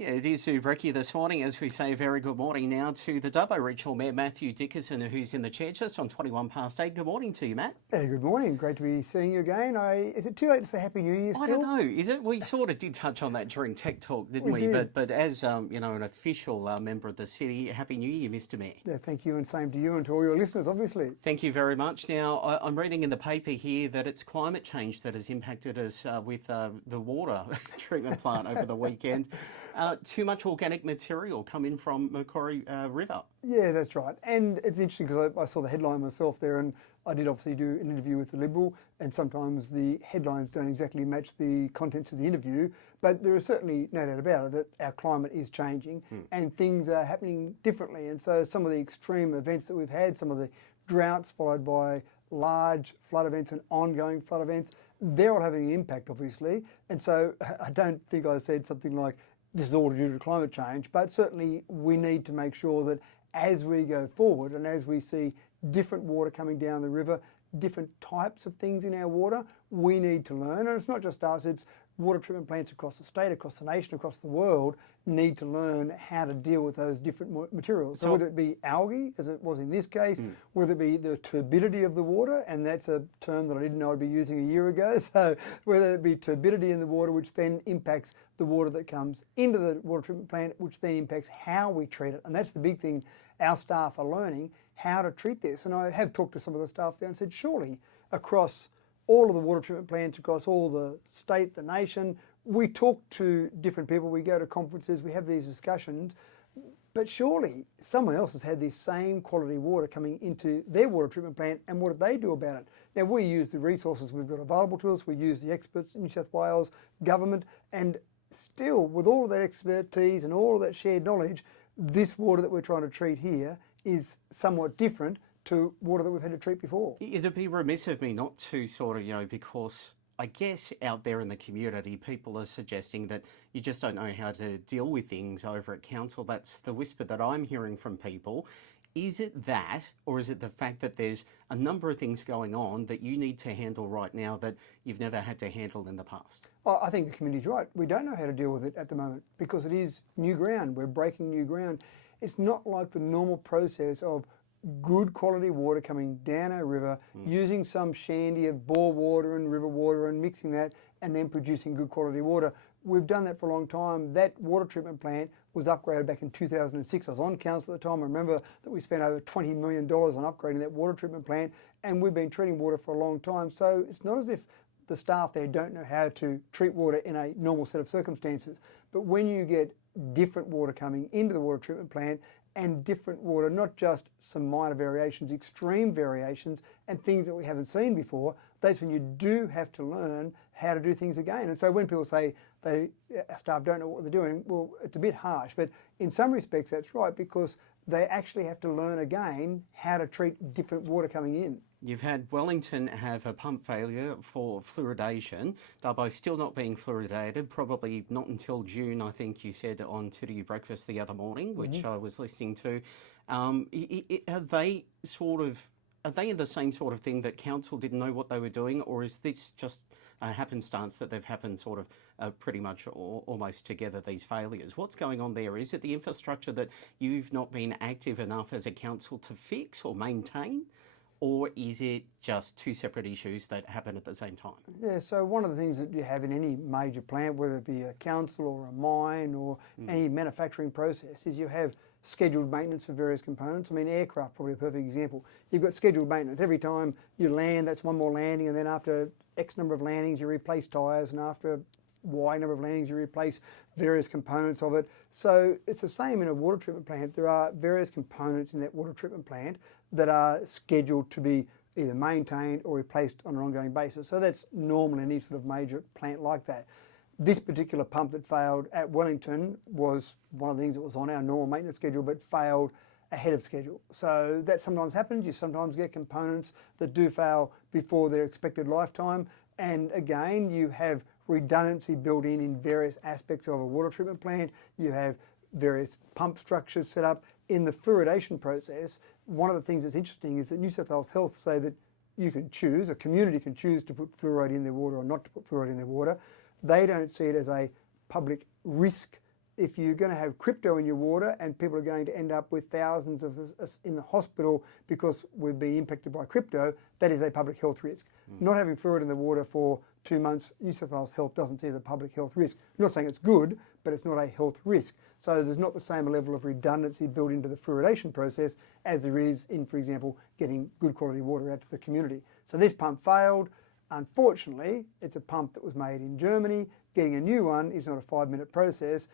Yeah, it is Brekkie this morning, as we say, very good morning now to the Dubbo Regional Mayor, Matthew Dickerson, who's in the chair just on 21 past 8. Good morning to you, Matt. Hey, good morning. Great to be seeing you again. Is it too late to say Happy New Year still? I don't know, is it? We sort of did touch on that during Tech Talk, didn't we? did. But as, an official member of the city, Happy New Year, Mr. Mayor. Yeah, thank you, and same to you and to all your listeners, obviously. Thank you very much. Now, I'm reading in the paper here that it's climate change that has impacted us with the water treatment plant over the weekend. Too much organic material coming from Macquarie River. Yeah, that's right. And it's interesting because I saw the headline myself there, and I did obviously do an interview with the Liberal, and sometimes the headlines don't exactly match the contents of the interview, but there is certainly no doubt about it that our climate is changing and things are happening differently. And so some of the extreme events that we've had, some of the droughts followed by large flood events and ongoing flood events, they're all having an impact, obviously. And so I don't think I said something like, this is all due to climate change, but certainly we need to make sure that as we go forward and as we see different water coming down the river, different types of things in our water, we need to learn. And it's not just us, it's water treatment plants across the state, across the nation, across the world need to learn how to deal with those different materials. So whether it be algae, as it was in this case, whether it be the turbidity of the water, and that's a term that I didn't know I'd be using a year ago, so whether it be turbidity in the water, which then impacts the water that comes into the water treatment plant, which then impacts how we treat it. And that's the big thing our staff are learning, how to treat this. And I have talked to some of the staff there and said, surely across all of the water treatment plants, across all the state, the nation, we talk to different people, we go to conferences, we have these discussions, but surely someone else has had this same quality water coming into their water treatment plant, and what do they do about it? Now, we use the resources we've got available to us, we use the experts in New South Wales government, and still, with all of that expertise and all of that shared knowledge, this water that we're trying to treat here is somewhat different to water that we've had to treat before. It'd be remiss of me not to sort of, because I guess out there in the community, people are suggesting that you just don't know how to deal with things over at council. That's the whisper that I'm hearing from people. Is it that, or is it the fact that there's a number of things going on that you need to handle right now that you've never had to handle in the past? I think the community's right. We don't know how to deal with it at the moment because it is new ground. We're breaking new ground. It's not like the normal process of good quality water coming down our river, using some shandy of bore water and river water and mixing that and then producing good quality water. We've done that for a long time. That water treatment plant was upgraded back in 2006. I was on council at the time. I remember that we spent over $20 million on upgrading that water treatment plant, and we've been treating water for a long time. So it's not as if the staff there don't know how to treat water in a normal set of circumstances. But when you get different water coming into the water treatment plant and different water, not just some minor variations, extreme variations and things that we haven't seen before, that's when you do have to learn how to do things again. And so when people say our staff don't know what they're doing, well, it's a bit harsh, but in some respects that's right, because they actually have to learn again how to treat different water coming in. You've had Wellington have a pump failure for fluoridation. Dubbo still not being fluoridated, probably not until June, I think you said on Today Breakfast the other morning, which I was listening to. Are they in the same sort of thing that council didn't know what they were doing, or is this just a happenstance that they've happened sort of pretty much almost together, these failures? What's going on there? Is it the infrastructure that you've not been active enough as a council to fix or maintain? Or is it just two separate issues that happen at the same time? Yeah, so one of the things that you have in any major plant, whether it be a council or a mine or any manufacturing process, is you have scheduled maintenance of various components. I mean, aircraft, probably a perfect example. You've got scheduled maintenance. Every time you land, that's one more landing, and then after X number of landings, you replace tyres, and after Y number of landings, you replace various components of it. So it's the same in a water treatment plant. There are various components in that water treatment plant that are scheduled to be either maintained or replaced on an ongoing basis. So that's normal in any sort of major plant like that. This particular pump that failed at Wellington was one of the things that was on our normal maintenance schedule, but failed ahead of schedule. So that sometimes happens. You sometimes get components that do fail before their expected lifetime. And again, you have redundancy built in various aspects of a water treatment plant. You have various pump structures set up. In the fluoridation process, one of the things that's interesting is that New South Wales Health say that you can choose, a community can choose to put fluoride in their water or not to put fluoride in their water. They don't see it as a public risk if you're going to have crypto in your water and people are going to end up with thousands of us in the hospital because we've been impacted by crypto, that is a public health risk. Not having fluoride in the water for 2 months, New South Wales Health doesn't see the public health risk. I'm not saying it's good, but it's not a health risk. So there's not the same level of redundancy built into the fluoridation process as there is in, for example, getting good quality water out to the community. So this pump failed. Unfortunately, it's a pump that was made in Germany. Getting a new one is not a 5-minute process.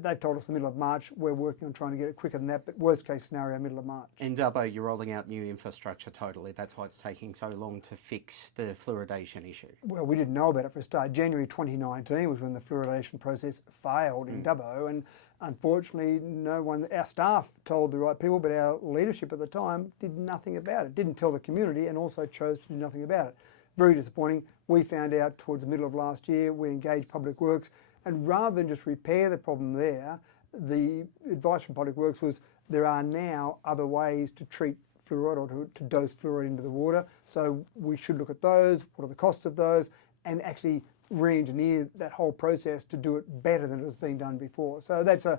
They've told us the middle of March. We're working on trying to get it quicker than that, but worst case scenario, middle of March. In Dubbo, you're rolling out new infrastructure totally. That's why it's taking so long to fix the fluoridation issue. Well, we didn't know about it for a start. January 2019 was when the fluoridation process failed in Dubbo, and unfortunately, no one, our staff told the right people, but our leadership at the time did nothing about it, didn't tell the community, and also chose to do nothing about it. Very disappointing. We found out towards the middle of last year. We engaged Public Works, and rather than just repair the problem there, the advice from Public Works was there are now other ways to treat fluoride or to dose fluoride into the water. So we should look at those, what are the costs of those, and actually re-engineer that whole process to do it better than it was being done before. So that's a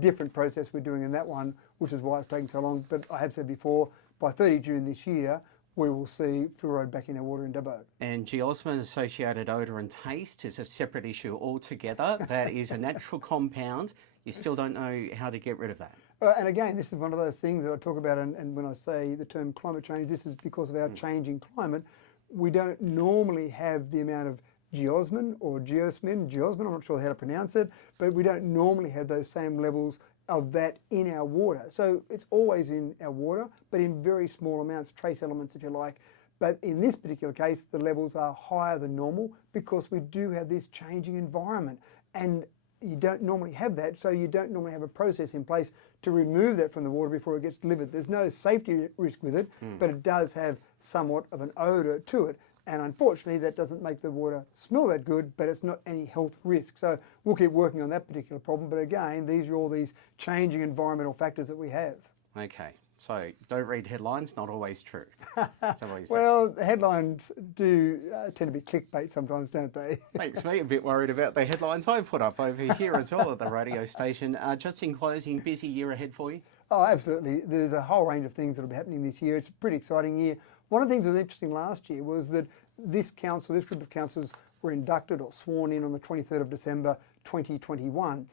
different process we're doing in that one, which is why it's taking so long. But I have said before, by 30 June this year, we will see fluoride back in our water in Dubbo. And geosmin-associated odour and taste is a separate issue altogether. That is a natural compound. You still don't know how to get rid of that. And again, this is one of those things that I talk about, and when I say the term climate change, this is because of our changing climate. We don't normally have the amount of geosmin, I'm not sure how to pronounce it, but we don't normally have those same levels of that in our water. So it's always in our water, but in very small amounts, trace elements if you like. But in this particular case, the levels are higher than normal because we do have this changing environment. And you don't normally have that, so you don't normally have a process in place to remove that from the water before it gets delivered. There's no safety risk with it, but it does have somewhat of an odour to it. And unfortunately, that doesn't make the water smell that good, but it's not any health risk. So we'll keep working on that particular problem. But again, these are all these changing environmental factors that we have. Okay, so don't read headlines, not always true. That's what you say. Well, headlines do tend to be clickbait sometimes, don't they? Makes me a bit worried about the headlines I put up over here as well at the radio station. Just in closing, busy year ahead for you? Oh, absolutely. There's a whole range of things that will be happening this year. It's a pretty exciting year. One of the things that was interesting last year was that this group of councillors were inducted or sworn in on the 23rd of December 2021.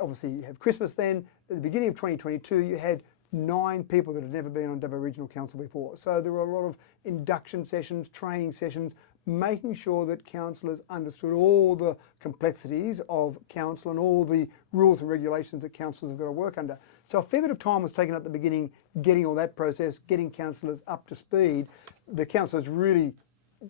Obviously, you have Christmas then. At the beginning of 2022, you had 9 people that had never been on Dubbo Regional Council before. So there were a lot of induction sessions, training sessions, making sure that councillors understood all the complexities of council and all the rules and regulations that councillors have got to work under. So a fair bit of time was taken at the beginning, getting all that process, getting councillors up to speed. The councillors really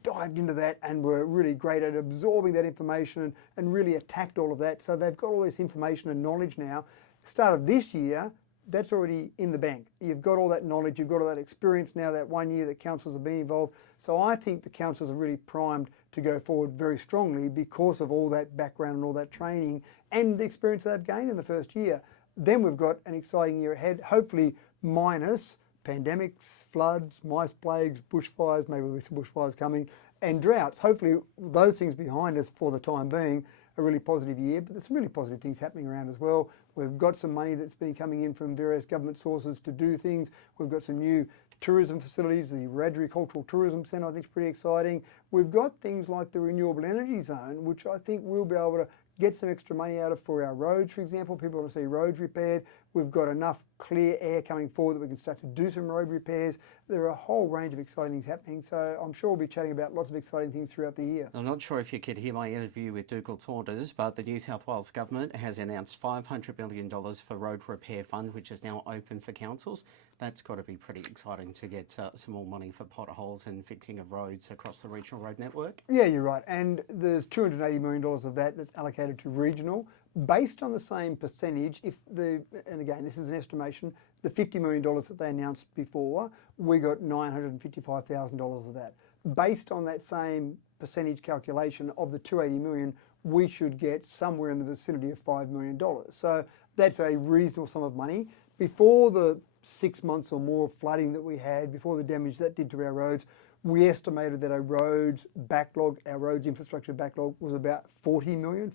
dived into that and were really great at absorbing that information and really attacked all of that. So they've got all this information and knowledge now. Start of this year, that's already in the bank. You've got all that knowledge, you've got all that experience now, that 1 year that councillors have been involved. So I think the councillors are really primed to go forward very strongly because of all that background and all that training and the experience they've gained in the first year. Then we've got an exciting year ahead, hopefully minus pandemics, floods, mice plagues, bushfires, maybe with some bushfires coming, and droughts. Hopefully those things behind us for the time being. A really positive year, but there's some really positive things happening around as well. We've got some money that's been coming in from various government sources to do things. We've got some new tourism facilities, the Wiradjuri Cultural Tourism Centre I think is pretty exciting. We've got things like the Renewable Energy Zone, which I think we'll be able to get some extra money out of for our roads, for example. People want to see roads repaired. We've got enough clear air coming forward that we can start to do some road repairs. There are a whole range of exciting things happening, so I'm sure we'll be chatting about lots of exciting things throughout the year. I'm not sure if you could hear my interview with Dougal Saunders, but the New South Wales Government has announced $500 million for Road Repair Fund, which is now open for councils. That's got to be pretty exciting to get some more money for potholes and fixing of roads across the regional road network. Yeah, you're right. And there's $280 million of that that's allocated to regional. Based on the same percentage, and again, this is an estimation, the $50 million that they announced before, we got $955,000 of that. Based on that same percentage calculation of the $280 million, we should get somewhere in the vicinity of $5 million. So that's a reasonable sum of money. Before the 6 months or more of flooding that we had, before the damage that did to our roads, we estimated that our roads backlog, our roads infrastructure backlog was about 40 million.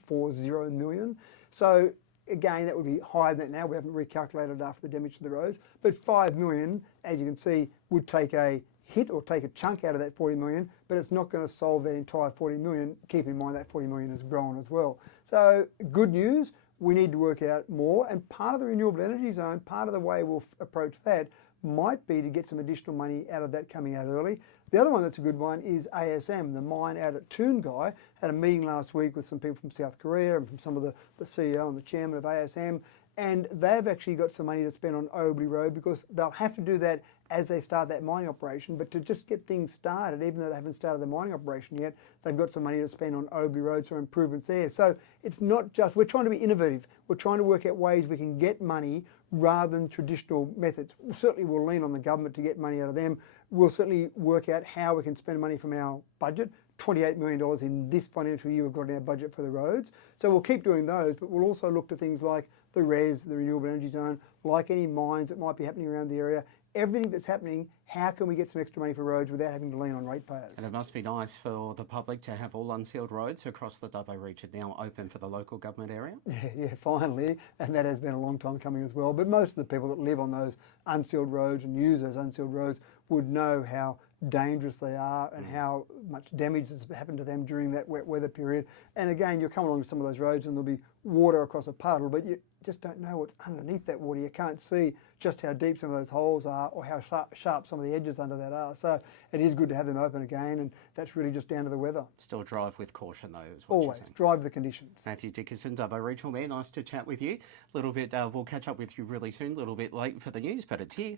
So again, that would be higher than that now. We haven't recalculated after the damage to the roads. But 5 million, as you can see, would take a hit or take a chunk out of that 40 million, but it's not going to solve that entire 40 million. Keep in mind that 40 million has grown as well. So good news, we need to work out more, and part of the renewable energy zone, part of the way we'll approach that might be to get some additional money out of that coming out early. The other one that's a good one is ASM, the mine out at Toongai. Had a meeting last week with some people from South Korea and from some of the CEO and the chairman of ASM, and they've actually got some money to spend on Obley Road because they'll have to do that as they start that mining operation. But to just get things started, even though they haven't started the mining operation yet, they've got some money to spend on Obley Road, so improvements there. So it's not just, we're trying to be innovative. We're trying to work out ways we can get money rather than traditional methods. Certainly we'll lean on the government to get money out of them. We'll certainly work out how we can spend money from our budget. $28 million in this financial year we've got in our budget for the roads. So we'll keep doing those, but we'll also look to things like the RES, the Renewable Energy Zone, like any mines that might be happening around the area. Everything that's happening, how can we get some extra money for roads without having to lean on ratepayers? And it must be nice for the public to have all unsealed roads across the Dubbo region now open for the local government area. Yeah, finally, and that has been a long time coming as well. But most of the people that live on those unsealed roads and use those unsealed roads would know how dangerous they are and how much damage has happened to them during that wet weather period. And again, you'll come along some of those roads and there'll be water across a puddle, but you just don't know what's underneath that water. You can't see just how deep some of those holes are or how sharp some of the edges under that are. So it is good to have them open again, and that's really just down to the weather. Still drive with caution though, is what Always you're saying. drive the conditions. Matthew Dickinson, Dubbo Regional Mayor, nice to chat with you. A little bit, we'll catch up with you really soon, a little bit late for the news, but it's here.